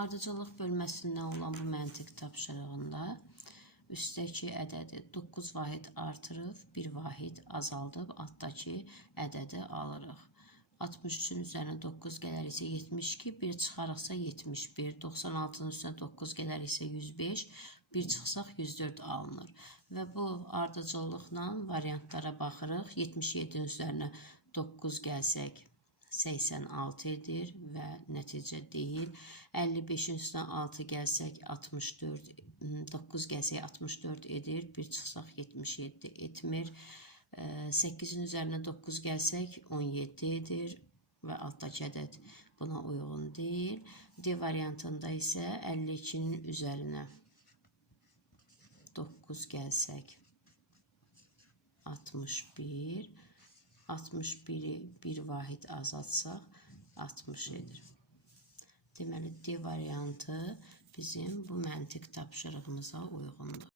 Ardıcıllıq bölməsindən olan bu məntiq tapşırığında üstdəki ədədi 9 vahid artırıb, 1 vahid azaldıb, altdakı ədədi alırıq. 63-ün üzərinə 9 gələriksə 72, 1 çıxarıqsa 71, 96-nın üstünə 9 gələriksə 105, 1 çıxsaq 104 alınır. Və bu ardıcıllıqla variantlara baxırıq. 77-nin üzərinə 9 gəlsək 86 edir və nəticə deyil. 55-in üstünə 6 gəlsək 64, 9 gəlsək 64 edir, 1 çıxsaq 77 etmir. 8-in üzərinə 9 gəlsək 17 edir və altdakı ədəd buna uyğun deyil. D variantında isə 52-nin üzərinə 9 gəlsək 61, 61-i 1 vahid azaltsaq 60 edir. Deməli, D variantı bizim bu məntiq tapşırığımıza uyğundur.